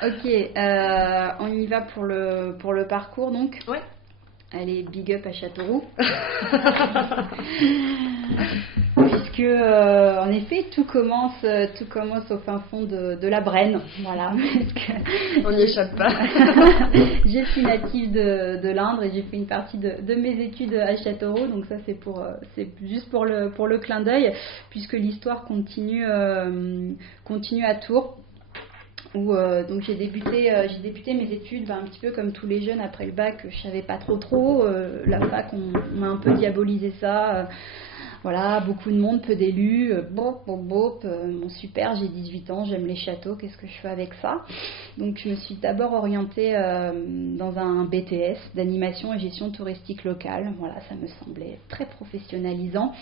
Ok, on y va pour le parcours donc. Ouais. Allez, big up à Châteauroux. Puisque, en effet, tout commence au fin fond de la Brenne. Voilà. On n'y échappe pas. Je suis native de l'Indre et j'ai fait une partie de mes études à Châteauroux. Donc ça, c'est juste pour le clin d'œil, puisque l'histoire continue à Tours. Où donc j'ai débuté mes études un petit peu comme tous les jeunes après le bac. Je savais pas trop. La fac, on m'a un peu diabolisé ça. Voilà, beaucoup de monde, peu d'élus. Bon, super, j'ai 18 ans, j'aime les châteaux, qu'est-ce que je fais avec ça? Donc je me suis d'abord orientée dans un BTS d'animation et gestion touristique locale. Voilà, ça me semblait très professionnalisant.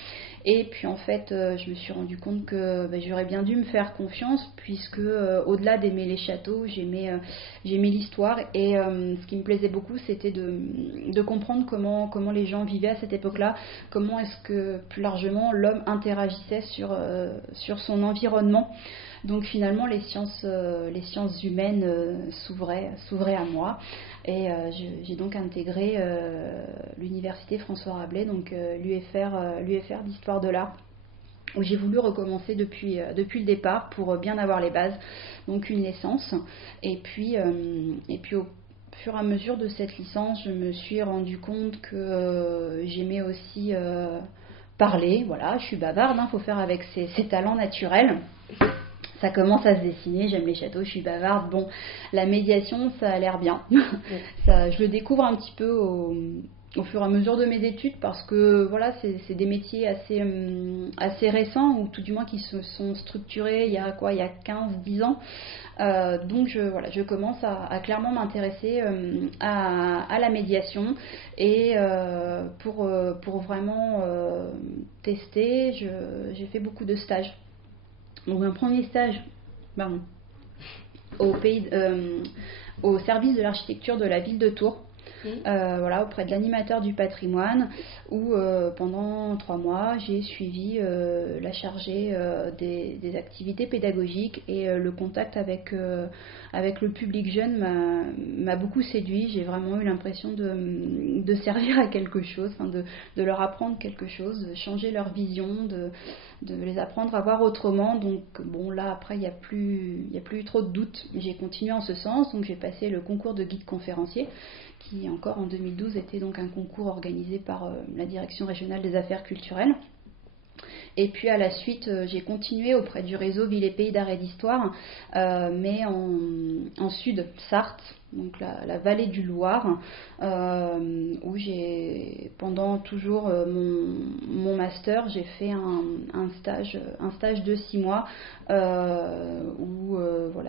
Et puis en fait, je me suis rendu compte que j'aurais bien dû me faire confiance, puisque au-delà d'aimer les châteaux, j'aimais l'histoire. Et ce qui me plaisait beaucoup, c'était de comprendre comment les gens vivaient à cette époque-là, comment est-ce que plus largement l'homme interagissait sur son environnement. Donc finalement, les sciences humaines s'ouvraient à moi. Et j'ai donc intégré l'université François Rabelais, donc l'UFR d'histoire de l'art, où j'ai voulu recommencer depuis le départ pour bien avoir les bases, donc une licence. Et puis au fur et à mesure de cette licence, je me suis rendu compte que j'aimais aussi parler. Voilà, je suis bavarde, faut faire avec ses talents naturels. Ça commence à se dessiner, j'aime les châteaux, je suis bavarde. Bon, la médiation, ça a l'air bien. Ça, je le découvre un petit peu au fur et à mesure de mes études, parce que voilà, c'est des métiers assez récents, ou tout du moins qui se sont structurés il y a 15-10 ans. Donc je commence à clairement m'intéresser à la médiation, et pour vraiment tester, j'ai fait beaucoup de stages. Donc un premier stage au service de l'architecture de la ville de Tours. Auprès de l'animateur du patrimoine, où pendant 3 mois j'ai suivi la chargée des activités pédagogiques, et le contact avec le public jeune m'a beaucoup séduit. J'ai vraiment eu l'impression de servir à quelque chose, de leur apprendre quelque chose, de changer leur vision, de les apprendre à voir autrement. Donc bon, là après il n'y a plus trop de doutes. J'ai continué en ce sens, donc j'ai passé le concours de guide conférencier, qui encore en 2012 était donc un concours organisé par la Direction régionale des affaires culturelles. Et puis à la suite, j'ai continué auprès du réseau Ville et Pays d'Art et d'Histoire, mais en sud, Sarthe, donc la vallée du Loir, où j'ai, pendant toujours mon master, j'ai fait un stage de 6 mois, où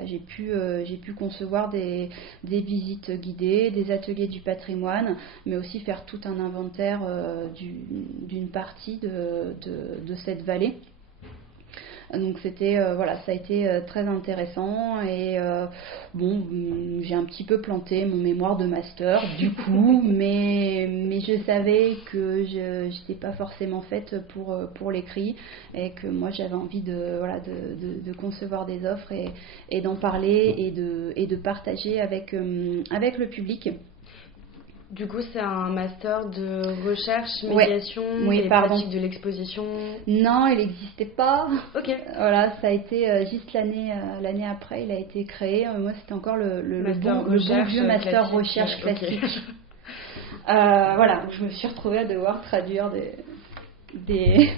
j'ai pu concevoir des visites guidées, des ateliers du patrimoine, mais aussi faire tout un inventaire d'une partie de cette vallée. Donc c'était ça a été très intéressant, et j'ai un petit peu planté mon mémoire de master du coup, mais je savais que je n'étais pas forcément faite pour l'écrit, et que moi j'avais envie de concevoir des offres et d'en parler, et de partager avec le public. Du coup, c'est un master de recherche, médiation, pratique de l'exposition. Non, il n'existait pas. Ok. Voilà, ça a été juste l'année après, il a été créé. Moi, c'était encore le bon vieux master recherche classique. Okay. Donc je me suis retrouvée à devoir traduire des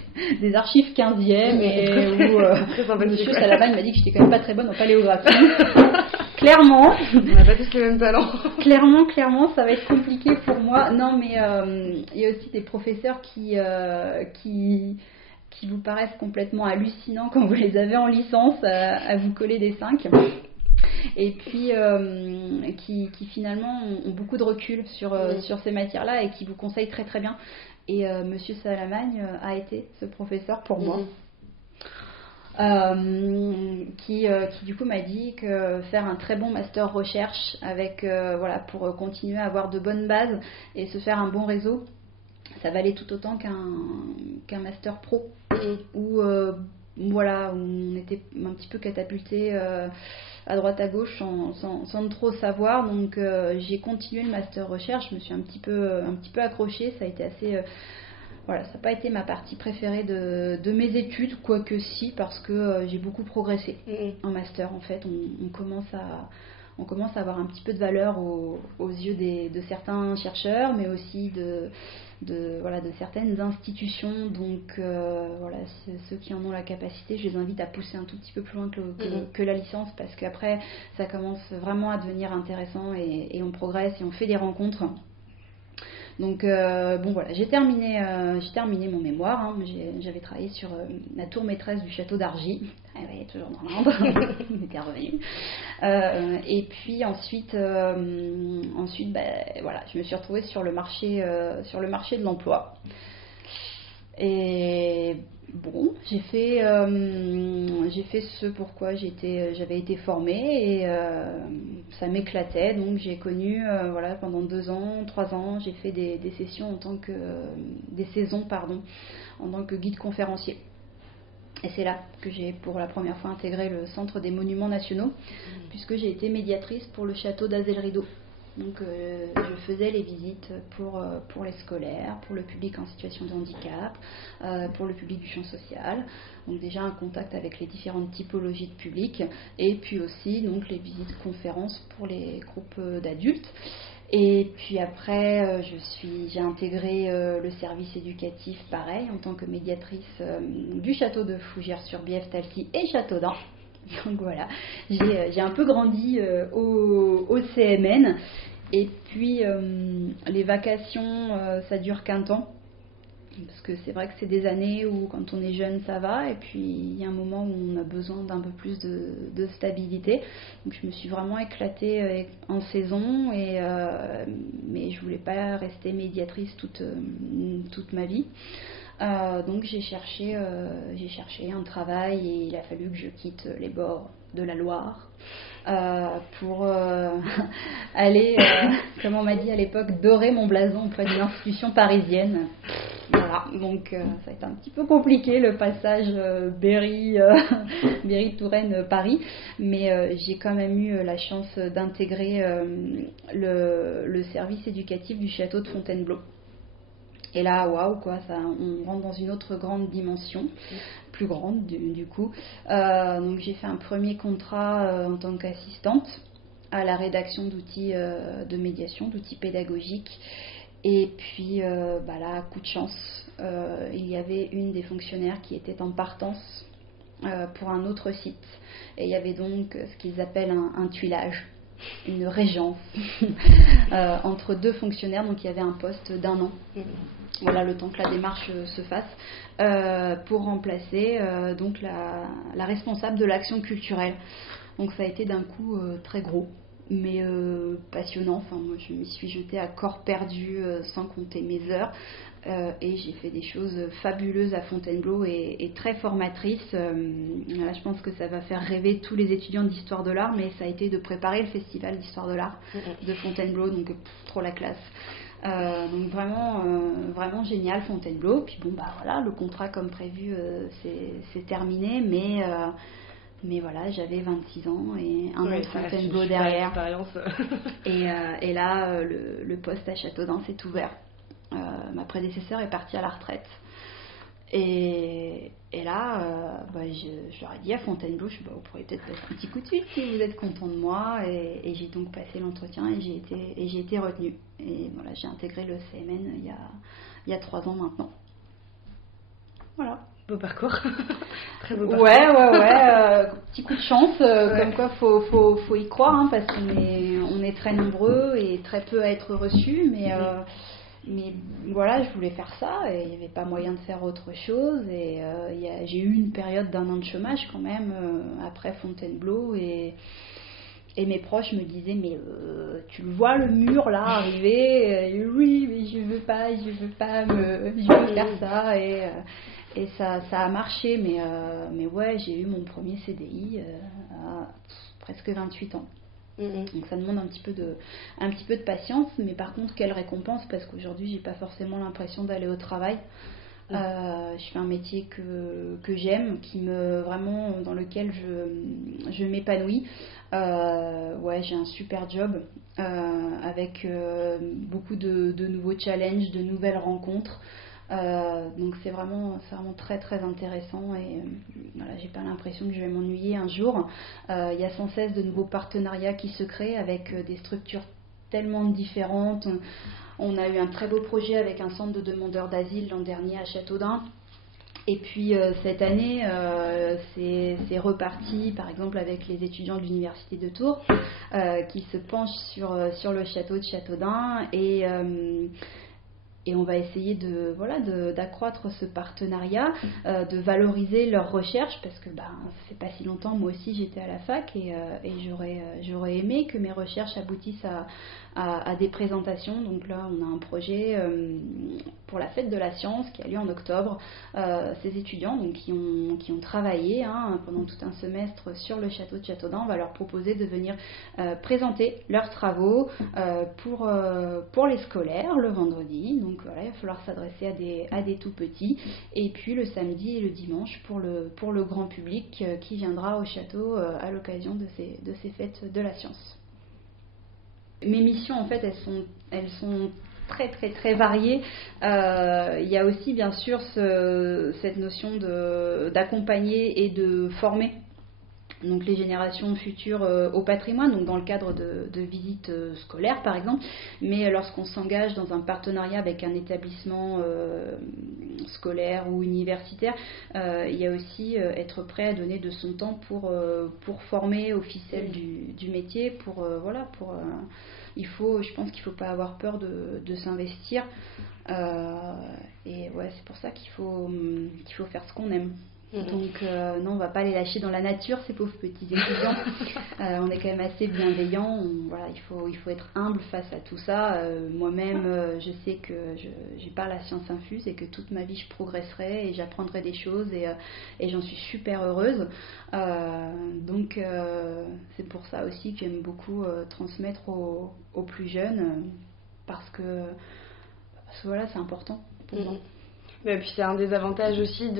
archives 15e, et où monsieur Salaman m'a dit que j'étais quand même pas très bonne en paléographie. Clairement, on n'a pas tous les mêmes talents. Clairement, ça va être compliqué pour moi. Non, mais il y a aussi des professeurs qui vous paraissent complètement hallucinants quand vous les avez en licence, à vous coller des 5. Et puis qui finalement ont beaucoup de recul sur ces matières-là, et qui vous conseillent très très bien. Et monsieur Salamagne a été ce professeur pour moi. Qui du coup m'a dit que faire un très bon master recherche avec pour continuer à avoir de bonnes bases et se faire un bon réseau, ça valait tout autant qu'un master pro, où on était un petit peu catapulté à droite à gauche sans trop savoir. Donc j'ai continué le master recherche, je me suis un petit peu accrochée. Ça a été assez ça n'a pas été ma partie préférée de mes études, quoique si, parce que j'ai beaucoup progressé en master. En fait, on commence à avoir un petit peu de valeur aux yeux de certains chercheurs, mais aussi de certaines institutions. Donc ceux qui en ont la capacité, je les invite à pousser un tout petit peu plus loin que la licence, parce qu'après ça commence vraiment à devenir intéressant, et on progresse et on fait des rencontres. Donc j'ai terminé mon mémoire. J'avais travaillé sur la tour maîtresse du château d'Argy. Toujours dans l'Indre. On était revenu. Et puis ensuite, je me suis retrouvée sur le marché de l'emploi. Et bon, j'ai fait ce pourquoi j'avais été formée, et ça m'éclatait. Donc j'ai connu pendant 3 ans, j'ai fait des saisons en tant que guide conférencier. Et c'est là que j'ai pour la première fois intégré le Centre des Monuments Nationaux, puisque j'ai été médiatrice pour le château d'Azel-Rideau. Donc je faisais les visites pour les scolaires, pour le public en situation de handicap, pour le public du champ social. Donc déjà un contact avec les différentes typologies de public, et puis aussi donc les visites conférences pour les groupes d'adultes. Et puis après, j'ai intégré le service éducatif, pareil, en tant que médiatrice du château de Fougères-sur-Bièvre, Talcy et Châteaudun. Donc voilà, j'ai un peu grandi au CMN. Et puis les vacations, ça dure qu'un temps. Parce que c'est vrai que c'est des années où quand on est jeune ça va, et puis il y a un moment où on a besoin d'un peu plus de stabilité. Donc je me suis vraiment éclatée en saison, mais je voulais pas rester médiatrice toute ma vie. Donc j'ai cherché un travail, et il a fallu que je quitte les bords de la Loire pour aller, comme on m'a dit à l'époque, dorer mon blason auprès d'une institution parisienne. Voilà, donc ça a été un petit peu compliqué le passage Berry-Touraine-Paris, mais j'ai quand même eu la chance d'intégrer le service éducatif du château de Fontainebleau. Et là, waouh, quoi, on rentre dans une autre grande dimension, plus grande du coup. Donc j'ai fait un premier contrat en tant qu'assistante à la rédaction d'outils de médiation, d'outils pédagogiques. Et puis là, coup de chance, il y avait une des fonctionnaires qui était en partance pour un autre site. Et il y avait donc ce qu'ils appellent un tuilage, une régence entre deux fonctionnaires. Donc il y avait un poste d'1 an. Voilà, le temps que la démarche se fasse pour remplacer donc la responsable de l'action culturelle. Donc ça a été d'un coup très gros, mais passionnant. Enfin, moi, je m'y suis jetée à corps perdu sans compter mes heures. Et j'ai fait des choses fabuleuses à Fontainebleau et très formatrices. Là, je pense que ça va faire rêver tous les étudiants d'histoire de l'art, mais ça a été de préparer le festival d'histoire de l'art de Fontainebleau, donc trop la classe. Donc vraiment génial Fontainebleau. Puis bon, voilà, le contrat comme prévu c'est terminé, mais voilà, j'avais 26 ans et un an de Fontainebleau derrière. Et là, le poste à Châteaudun s'est ouvert. Ma prédécesseur est partie à la retraite. Et là, je leur ai dit à Fontainebleau, vous pourriez peut-être passer un petit coup de fil si vous êtes content de moi. Et j'ai donc passé l'entretien et j'ai été retenue. Et voilà, j'ai intégré le CMN il y a 3 ans maintenant. Voilà. Beau parcours. Très beau parcours. Ouais. Petit coup de chance, comme quoi faut y croire, hein, parce qu'on est très nombreux et très peu à être reçus, mais voilà, je voulais faire ça et il n'y avait pas moyen de faire autre chose. Et j'ai eu une période d'1 an de chômage quand même après Fontainebleau, et mes proches me disaient mais tu le vois le mur là arriver, oui mais je veux faire ça, et ça a marché, mais ouais, j'ai eu mon premier CDI à presque 28 ans. Donc ça demande un petit peu de patience, mais par contre quelle récompense, parce qu'aujourd'hui j'ai pas forcément l'impression d'aller au travail. Je fais un métier que j'aime, vraiment dans lequel je m'épanouis. J'ai un super job avec beaucoup de nouveaux challenges, de nouvelles rencontres. Donc c'est vraiment très très intéressant, et voilà, j'ai pas l'impression que je vais m'ennuyer un jour. Il y a sans cesse de nouveaux partenariats qui se créent avec des structures tellement différentes. On a eu un très beau projet avec un centre de demandeurs d'asile l'an dernier à Châteaudun. Et puis cette année, c'est reparti, par exemple avec les étudiants de l'université de Tours, qui se penchent sur le château de Châteaudun, et on va essayer d'accroître ce partenariat, de valoriser leurs recherches, parce que ça fait pas si longtemps, moi aussi j'étais à la fac, et j'aurais aimé que mes recherches aboutissent à des présentations. Donc là on a un projet pour la fête de la science qui a lieu en octobre. Ces étudiants donc, qui ont travaillé pendant tout un semestre sur le château de Châteaudun, on va leur proposer de venir présenter leurs travaux pour les scolaires le vendredi. Donc voilà, il va falloir s'adresser à des tout petits, et puis le samedi et le dimanche pour le grand public qui viendra au château à l'occasion de ces fêtes de la science. Mes missions en fait elles sont très très très variées. Il y a aussi bien sûr cette notion d'accompagner et de former donc les générations futures au patrimoine, donc dans le cadre de visites scolaires par exemple, mais lorsqu'on s'engage dans un partenariat avec un établissement scolaire ou universitaire, il y a aussi être prêt à donner de son temps pour former aux ficelles du métier, je pense qu'il ne faut pas avoir peur de s'investir. Et ouais, c'est pour ça qu'il faut faire ce qu'on aime. Donc non, on va pas les lâcher dans la nature, ces pauvres petits étudiants. On est quand même assez bienveillants. Voilà, il faut être humble face à tout ça. Moi-même, je sais que j'ai pas la science infuse et que toute ma vie je progresserai et j'apprendrai des choses et j'en suis super heureuse. Donc c'est pour ça aussi que j'aime beaucoup transmettre aux plus jeunes parce que voilà, c'est important pour moi. Et puis c'est un des avantages aussi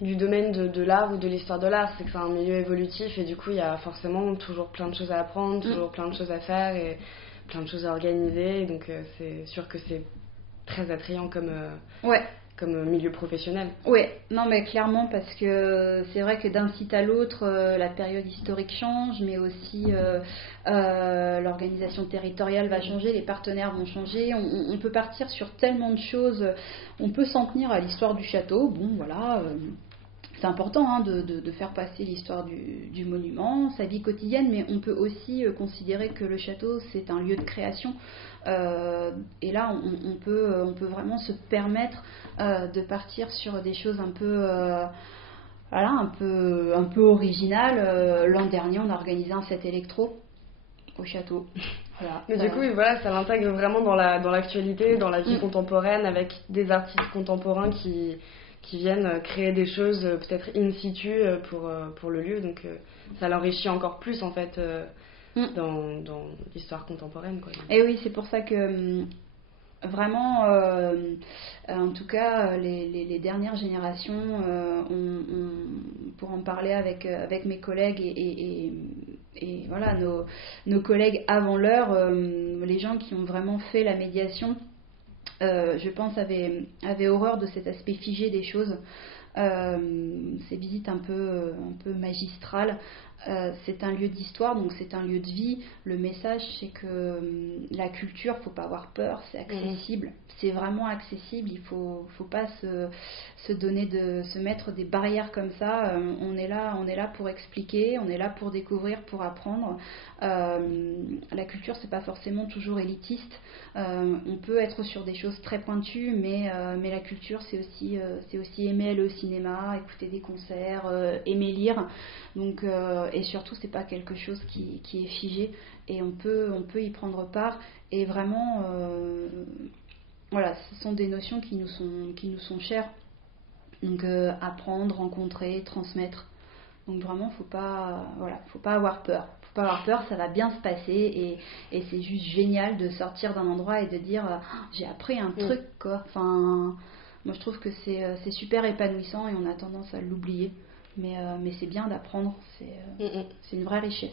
du domaine de l'art ou de l'histoire de l'art, c'est que c'est un milieu évolutif et du coup il y a forcément toujours plein de choses à apprendre, toujours plein de choses à faire et plein de choses à organiser, donc c'est sûr que c'est très attrayant comme milieu professionnel. Oui, non mais clairement, parce que c'est vrai que d'un site à l'autre, la période historique change, mais aussi l'organisation territoriale va changer, les partenaires vont changer, on peut partir sur tellement de choses, on peut s'en tenir à l'histoire du château, bon voilà, c'est important de faire passer l'histoire du monument, sa vie quotidienne, mais on peut aussi considérer que le château c'est un lieu de création. Et là on peut vraiment se permettre de partir sur des choses un peu originales. L'an dernier on a organisé un set électro au château. Voilà. Mais du coup voilà, ça l'intègre vraiment dans l'actualité, dans la vie contemporaine, avec des artistes contemporains qui viennent créer des choses peut-être in situ pour le lieu, donc ça l'enrichit encore plus en fait dans l'histoire contemporaine, quoi. Et oui, c'est pour ça que vraiment, en tout cas, les dernières générations, pour en parler avec mes collègues et voilà, nos collègues avant l'heure, les gens qui ont vraiment fait la médiation, je pense, avaient horreur de cet aspect figé des choses, ces visites un peu magistrales. C'est un lieu d'histoire, donc c'est un lieu de vie. Le message, c'est que la culture, faut pas avoir peur, c'est accessible, c'est vraiment accessible. Il faut pas se mettre des barrières comme ça. On est là pour expliquer, on est là pour découvrir, pour apprendre. La culture, c'est pas forcément toujours élitiste. On peut être sur des choses très pointues, mais la culture, c'est aussi aimer aller au cinéma, écouter des concerts, aimer lire. Donc et surtout, c'est pas quelque chose qui est figé, et on peut y prendre part. Et vraiment, voilà, ce sont des notions qui nous sont chères. Donc apprendre, rencontrer, transmettre. Donc vraiment, faut pas avoir peur. Faut pas avoir peur, ça va bien se passer, et c'est juste génial de sortir d'un endroit et de dire j'ai appris un truc, quoi. Enfin, moi je trouve que c'est super épanouissant et on a tendance à l'oublier. Mais c'est bien d'apprendre, c'est une vraie richesse.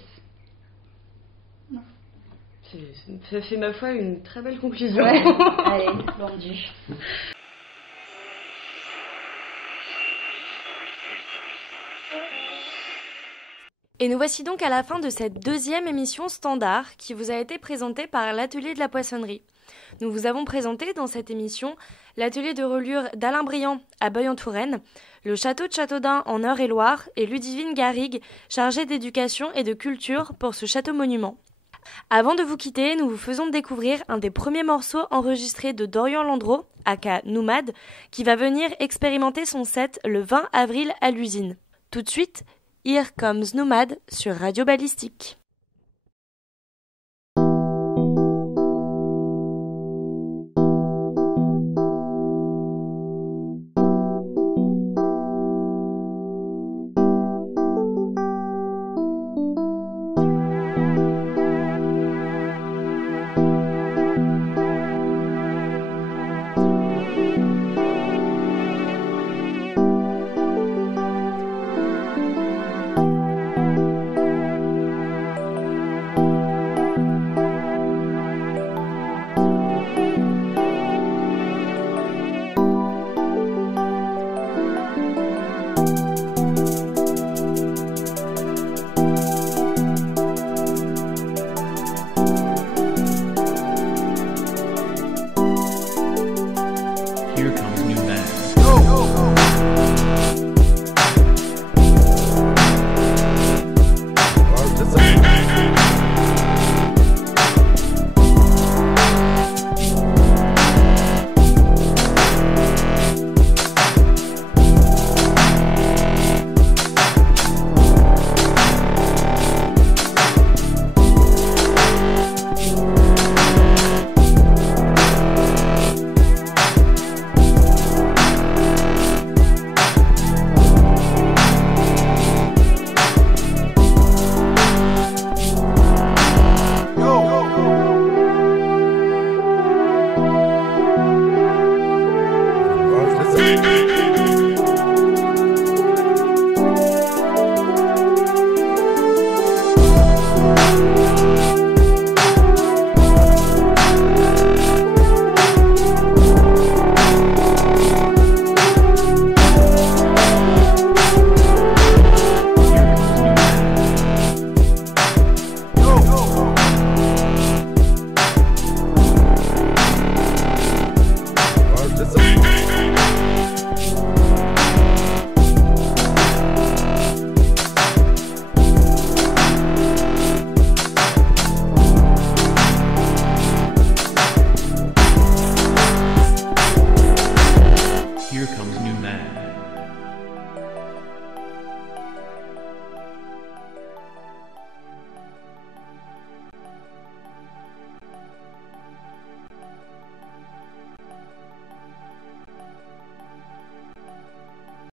C'est ma foi une très belle conclusion. Ouais. Allez, vendu. Et nous voici donc à la fin de cette deuxième émission standard qui vous a été présentée par l'Atelier de la Poissonnerie. Nous vous avons présenté dans cette émission l'atelier de reliure d'Alain Briand à Beuil-en-Touraine, le château de Châteaudun en Eure-et-Loire et Ludivine Garrigue, chargée d'éducation et de culture pour ce château-monument. Avant de vous quitter, nous vous faisons découvrir un des premiers morceaux enregistrés de Dorian Landreau, aka Noumad, qui va venir expérimenter son set le 20 avril à l'usine. Tout de suite, Here Comes Noumad sur Radio Ballistique.